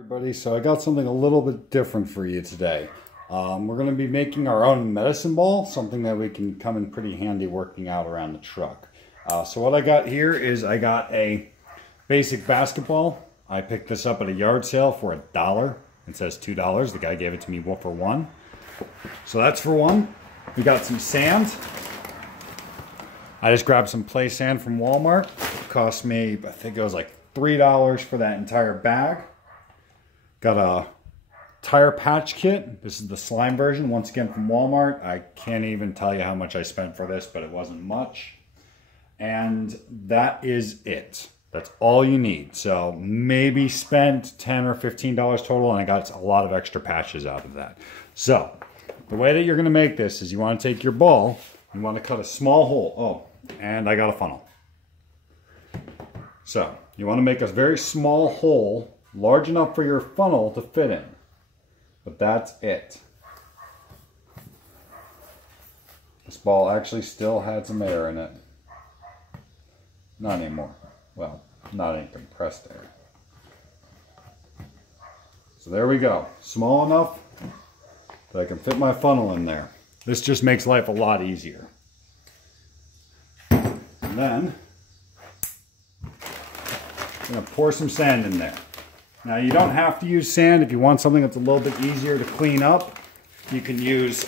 Everybody, so I got something a little bit different for you today. We're going to be making our own medicine ball, something that we can come in pretty handy working out around the truck. So what I got here is I got a basic basketball. I picked this up at a yard sale for $1. It says $2. The guy gave it to me for $1. So that's for one. We got some sand. I just grabbed some play sand from Walmart. It cost me, I think it was like $3 for that entire bag. Got a tire patch kit. This is the slime version, once again from Walmart. I can't even tell you how much I spent for this, but it wasn't much. And that is it. That's all you need. So maybe spent $10 or $15 total, and I got a lot of extra patches out of that. So the way that you're going to make this is you want to take your ball, you want to cut a small hole. Oh, and I got a funnel. So you want to make a very small hole, large enough for your funnel to fit in. But that's it. This ball actually still had some air in it. Not anymore. Well, not any compressed air. So there we go. Small enough that I can fit my funnel in there. This just makes life a lot easier. And then I'm going to pour some sand in there. Now you don't have to use sand if you want something that's a little bit easier to clean up. You can use,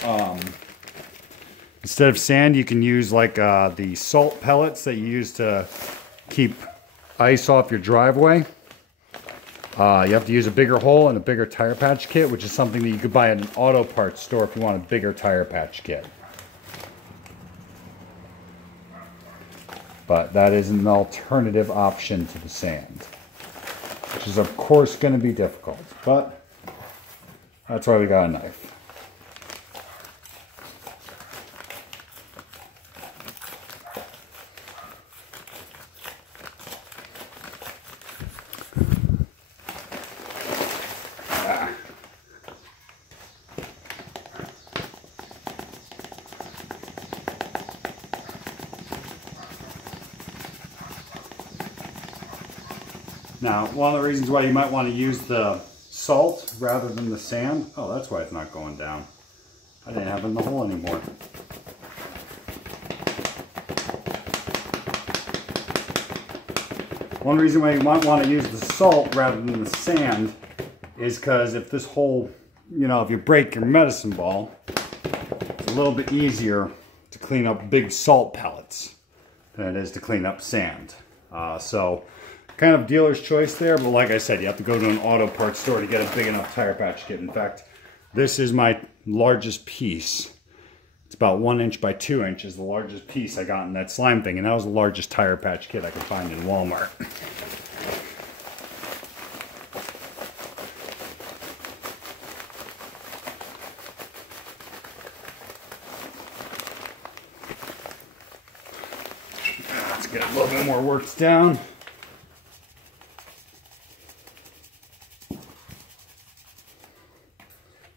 instead of sand, you can use like the salt pellets that you use to keep ice off your driveway. You have to use a bigger hole and a bigger tire patch kit, which is something that you could buy at an auto parts store if you want a bigger tire patch kit. But that is an alternative option to the sand, which is of course going to be difficult, but that's why we got a knife. Now, one of the reasons why you might want to use the salt rather than the sand, oh, that's why it's not going down. I didn't have it in the hole anymore. One reason why you might want to use the salt rather than the sand is because if this hole, you know, if you break your medicine ball, it's a little bit easier to clean up big salt pellets than it is to clean up sand. So kind of dealer's choice there, but like I said, you have to go to an auto parts store to get a big enough tire patch kit. In fact, this is my largest piece. It's about 1 inch by 2 inches, the largest piece I got in that slime thing, and that was the largest tire patch kit I could find in Walmart. Let's get a little bit more worked down.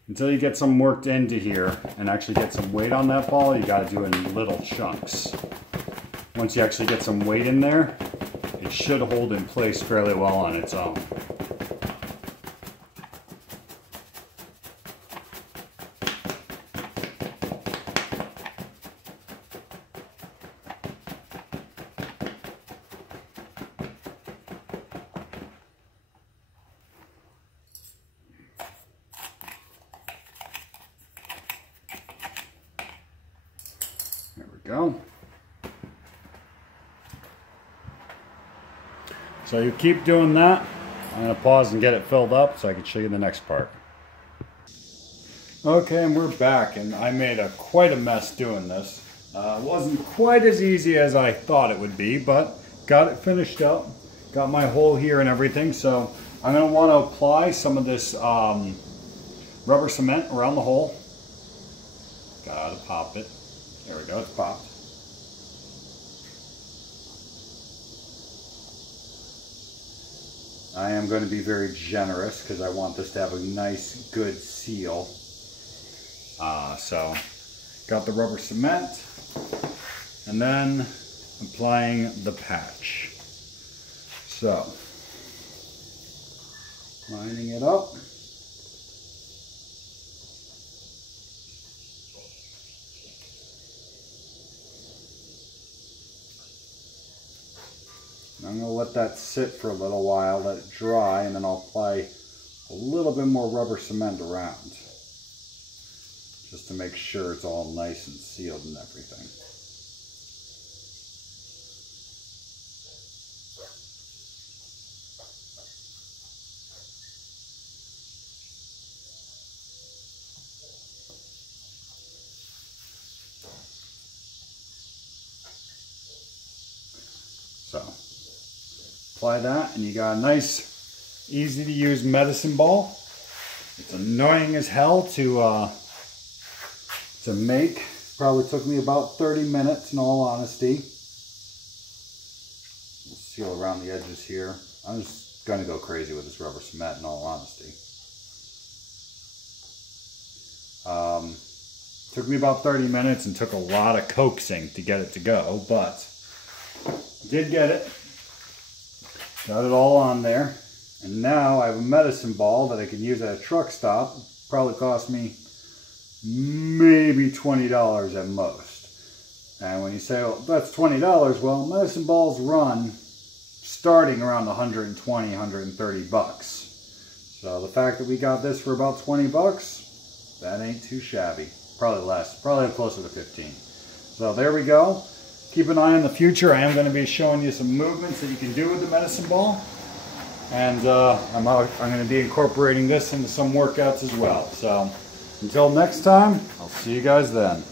Until you get some worked into here and actually get some weight on that ball, you got to do it in little chunks. Once you actually get some weight in there, it should hold in place fairly well on its own. There we go. So you keep doing that. I'm going to pause and get it filled up so I can show you the next part. Okay, and we're back, and I made quite a mess doing this. It wasn't quite as easy as I thought it would be, but got it finished up. Got my hole here and everything, so I'm going to want to apply some of this rubber cement around the hole. Gotta pop it. There we go, it's popped. I am going to be very generous because I want this to have a nice, good seal. So, got the rubber cement, and then applying the patch. So, Lining it up. I'm going to let that sit for a little while, let it dry, and then I'll apply a little bit more rubber cement around, just to make sure it's all nice and sealed and everything. So, apply that and you got a nice, easy to use medicine ball. It's annoying as hell to make. Probably took me about 30 minutes in all honesty. We'll seal around the edges here. I'm just going to go crazy with this rubber cement in all honesty. Took me about 30 minutes and took a lot of coaxing to get it to go, but did get it. Got it all on there. And now I have a medicine ball that I can use at a truck stop. Probably cost me maybe $20 at most. And when you say, well, that's $20, well, medicine balls run starting around 120, 130 bucks. So the fact that we got this for about 20 bucks, that ain't too shabby. Probably less, probably closer to 15. So there we go. Keep an eye on the future. I am going to be showing you some movements that you can do with the medicine ball. And I'm going to be incorporating this into some workouts as well. So until next time, I'll see you guys then.